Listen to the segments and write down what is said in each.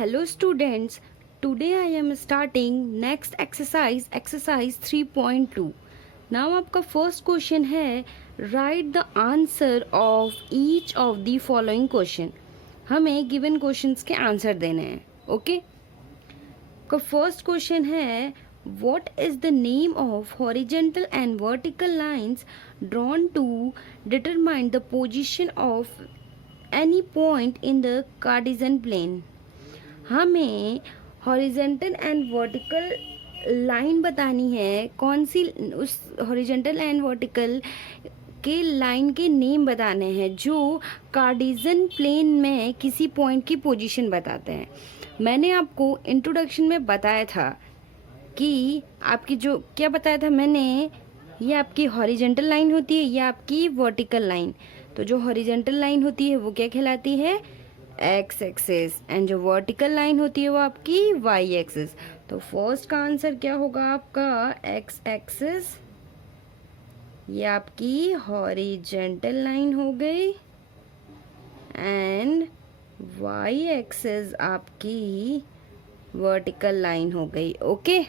Hello students, today I am starting next exercise 3.2. Now आपका first question है write the answer of each of the following question. हमें given questions के answer देने हैं, okay? का first question है what is the name of horizontal and vertical lines drawn to determine the position of any point in the Cartesian plane? हमें horizontal and vertical line बतानी है। कौन सी? उस हॉरिजेंटल एंड वर्टिकल के line के name बताने हैं जो कार्टेशियन प्लेन में किसी पॉइंट की पोजीशन बताते हैं। मैंने आपको इंट्रोडक्शन में बताया था कि आपकी जो क्या बताया था मैंने, ये आपकी हॉरिजेंटल लाइन होती है या आपकी वर्टिकल लाइन। तो जो हॉरिजेंटल लाइन होती है वो क्या कहलाती है? एक्स एक्सिस, एंड जो वर्टिकल लाइन होती है वो आपकी वाई एक्सिस। तो फर्स्ट का आंसर क्या होगा आपका? एक्स एक्सिस, ये आपकी हॉरिजेंटल लाइन हो गई, एंड वाई एक्सिस आपकी वर्टिकल लाइन हो गई। ओके,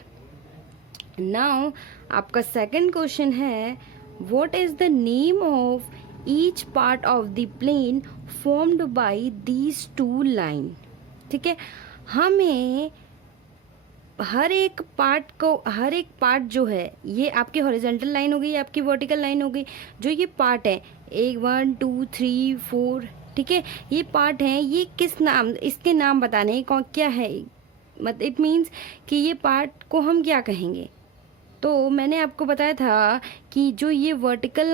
नाउ आपका सेकंड क्वेश्चन है what is the name of each part of the plane formed by these two line. ठीक है, हमें हर एक पार्ट जो है, ये आपकी हॉरिजॉन्टल लाइन हो गई, आपकी वर्टिकल लाइन हो गई। जो ये पार्ट है 1 1 2 3 4, ठीक है, ये पार्ट हैं, ये किस नाम, इसके नाम बताने हैं कौन क्या है। मतलब इट मीन्स कि ये पार्ट को हम क्या कहेंगे। तो मैंने आपको बताया था कि जो ये vertical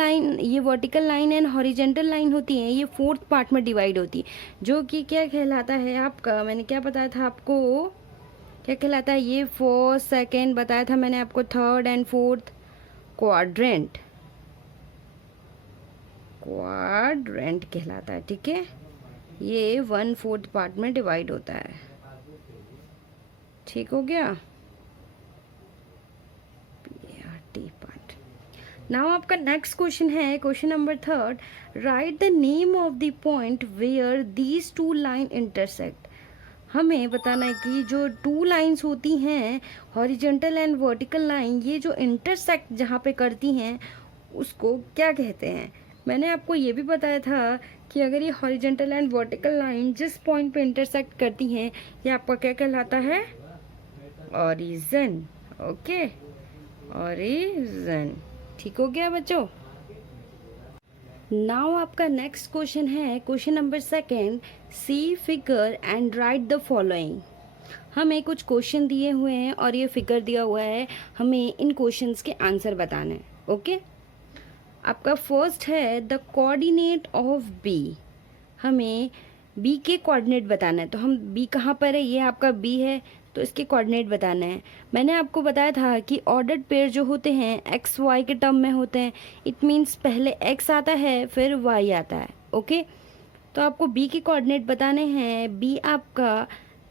line and horizontal line होती हैं, ये फोर्थ पार्ट में डिवाइड होती है, जो कि क्या कहलाता है आपका, मैंने क्या बताया था आपको, क्या कहलाता है ये? फर्स्ट सेकंड बताया था मैंने आपको, थर्ड एंड फोर्थ क्वाड्रेंट कहलाता है। ठीक है, ये 1/4 पार्ट में डिवाइड होता है। ठीक हो गया। पार्ट। नाउ आपका नेक्स्ट क्वेश्चन है question number 3, write the name of the point where these two line intersect. हमें बताना है कि जो टू लाइंस होती हैं, हॉरिजॉन्टल एंड वर्टिकल लाइन, ये जो इंटरसेक्ट जहाँ पे करती हैं उसको क्या कहते हैं। मैंने आपको ये भी बताया था कि अगर ये हॉरिजॉन्टल एंड वर्टिकल लाइन जिस पॉइंट पे इंटरसेक्ट करती हैं, ये आपका क्या कहलाता है? ओरिजिन। Okay, origin. ठीक हो गया बच्चों। नाउ आपका नेक्स्ट क्वेश्चन है question number 2, see figure and write the following. हमें कुछ क्वेश्चन दिए हुए हैं और ये फिगर दिया हुआ है, हमें इन क्वेश्चंस के आंसर बताने हैं। ओके, आपका फर्स्ट है द कोऑर्डिनेट ऑफ बी। हमें बी के कोऑर्डिनेट बताना है। तो हम बी कहाँ पर है? ये आपका बी है, तो इसके कोऑर्डिनेट बताना है। मैंने आपको बताया था कि ऑर्डर्ड पेयर जो होते हैं एक्स वाई के टर्म में होते हैं। इट मीन्स पहले एक्स आता है फिर वाई आता है। ओके, तो आपको बी के कोऑर्डिनेट बताने हैं। बी आपका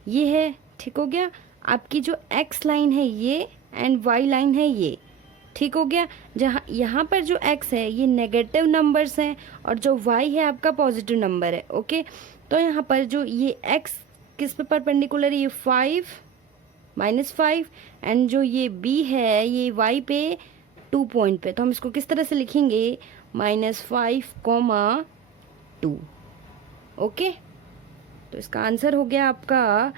ये है, ठीक हो गया। आपकी जो एक्स लाइन है ये, एंड वाई लाइन है ये, ठीक हो गया। जहाँ यहाँ पर जो x है ये नेगेटिव नंबर्स हैं और जो y है आपका पॉजिटिव नंबर है। ओके, तो यहाँ पर जो ये x किस पे परपेंडिकुलर है? ये 5 एंड जो ये b है ये y पे 2 पॉइंट पे। तो हम इसको किस तरह से लिखेंगे? -5, 2। ओके, तो इसका आंसर हो गया आपका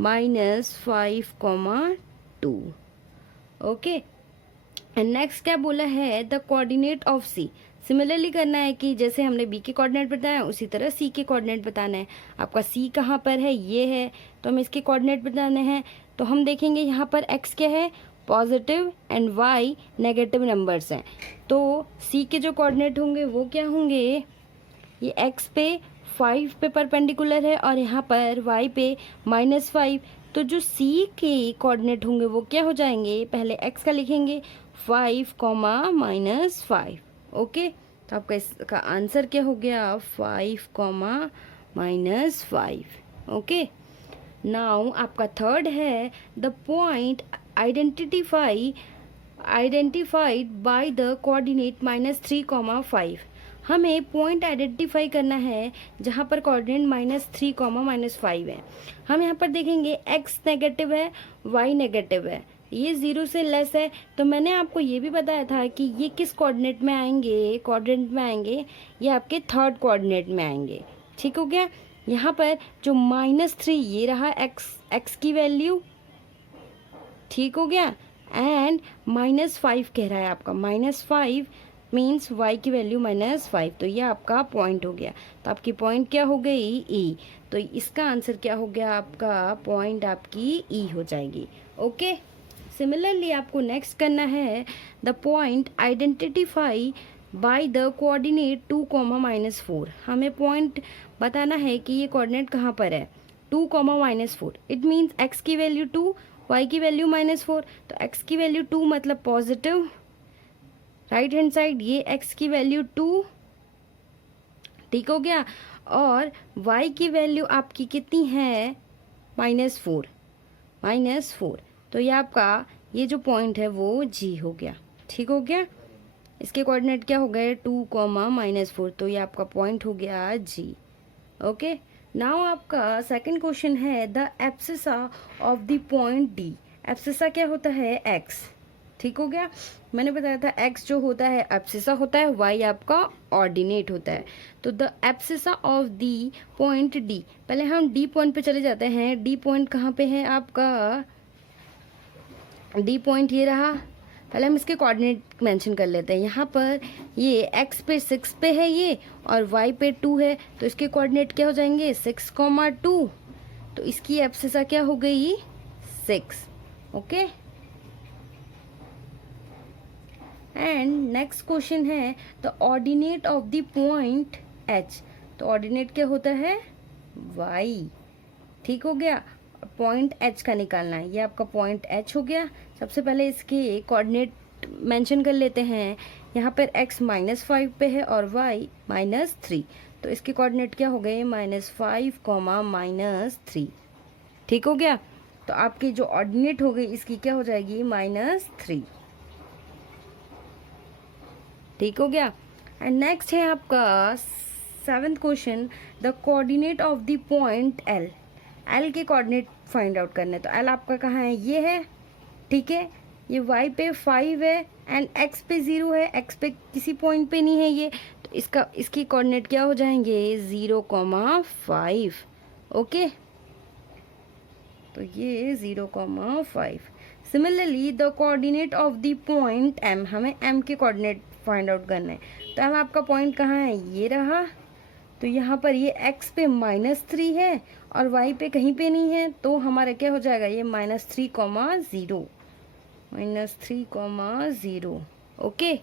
-5, 2। ओके, एंड नेक्स्ट क्या बोला है? The coordinate of C. Similarly करना है कि जैसे हमने बी के कोऑर्डिनेट बताया उसी तरह सी के कोऑर्डिनेट बताना है। आपका सी कहाँ पर है? ये है, तो हम इसके कोऑर्डिनेट बताने हैं। तो हम देखेंगे यहाँ पर एक्स क्या है? Positive, and Y negative numbers हैं। तो सी के जो कोऑर्डिनेट होंगे वो क्या होंगे? ये एक्स पे 5 पे परपेंडिकुलर है और यहाँ पर वाई पे -5। तो जो सी के कोऑर्डिनेट होंगे वो क्या हो जाएंगे? पहले एक्स का लिखेंगे 5, -5। ओके, तो आपका इसका आंसर क्या हो गया? 5, -5। ओके, नाउ आपका थर्ड है the point identified by the coordinate -3, 5। हमें पॉइंट आइडेंटिफाई करना है जहाँ पर कोऑर्डिनेट -3, -5 है। हम यहाँ पर देखेंगे x नेगेटिव है, y नेगेटिव है, ये 0 से लेस है। तो मैंने आपको ये भी बताया था कि ये किस कोऑर्डिनेट में आएंगे, ये आपके थर्ड कोऑर्डिनेट में आएंगे। ठीक हो गया। यहाँ पर जो -3 ये रहा x की वैल्यू, ठीक हो गया। एंड -5 कह रहा है आपका, -5 मीन्स y की वैल्यू -5, तो ये आपका पॉइंट हो गया। तो आपकी पॉइंट क्या हो गई, E। तो इसका आंसर क्या हो गया, आपका पॉइंट आपकी E हो जाएगी। ओके। सिमिलरली आपको नेक्स्ट करना है the point identify by the coordinate 2, -4। हमें पॉइंट बताना है कि ये कोऑर्डिनेट कहाँ पर है, 2, -4। इट मीन्स x की वैल्यू 2, y की वैल्यू -4। तो x की वैल्यू 2 मतलब पॉजिटिव, राइट हैंड साइड ये x की वैल्यू 2, ठीक हो गया। और y की वैल्यू आपकी कितनी है, -4। तो ये आपका ये जो पॉइंट है वो G हो गया। ठीक हो गया। इसके कोऑर्डिनेट क्या हो गए, 2, -4। तो ये आपका पॉइंट हो गया G। ओके। नाउ आपका सेकंड क्वेश्चन है the abscissa of the point D। Abscissa क्या होता है, x। ठीक हो गया। मैंने बताया था x जो होता है एब्सिसा होता है, y आपका ऑर्डिनेट होता है। तो the abscissa of the point D, पहले हम D पॉइंट पे चले जाते हैं। D पॉइंट कहाँ पे है आपका, D पॉइंट ये रहा। पहले हम इसके कोऑर्डिनेट मेंशन कर लेते हैं। यहाँ पर ये x पे 6 पे है ये, और y पे 2 है। तो इसके कोऑर्डिनेट क्या हो जाएंगे, 6, 2। तो इसकी एब्सिसा क्या हो गई, 6। ओके। एंड नेक्स्ट क्वेश्चन है the ordinate of the point H। तो ऑर्डिनेट क्या होता है, y। ठीक हो गया। पॉइंट H का निकालना है, ये आपका पॉइंट H हो गया। सबसे पहले इसके कोऑर्डिनेट मेंशन कर लेते हैं। यहाँ पर x -5 पे है और y -3। तो इसके कोऑर्डिनेट क्या हो गए, -5, -3। ठीक हो गया। तो आपकी जो ऑर्डिनेट हो गई इसकी क्या हो जाएगी, -3। ठीक हो गया। एंड नेक्स्ट है आपका 7th question the coordinate of the point L। L के कोऑर्डिनेट फाइंड आउट करने। तो L आपका कहाँ है, ये है। ठीक है। ये y पे 5 है एंड x पे 0 है, x पे किसी पॉइंट पे नहीं है ये। तो इसकी कोऑर्डिनेट क्या हो जाएंगे, 0, 5। ओके। तो ये 0, 5। Similarly the coordinate of the point M, हमें M के कोऑर्डिनेट फाइंड आउट करना है। तो M आपका पॉइंट कहाँ है, ये रहा। तो यहाँ पर ये x पे -3 है और y पे कहीं पे नहीं है। तो हमारा क्या हो जाएगा, ये -3, 0। ओके।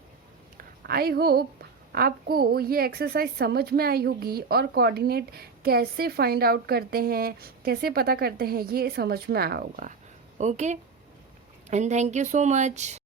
आई होप आपको ये एक्सरसाइज समझ में आई होगी और कोऑर्डिनेट कैसे फाइंड आउट करते हैं, कैसे पता करते हैं, ये समझ में आया होगा। Okay. And thank you so much.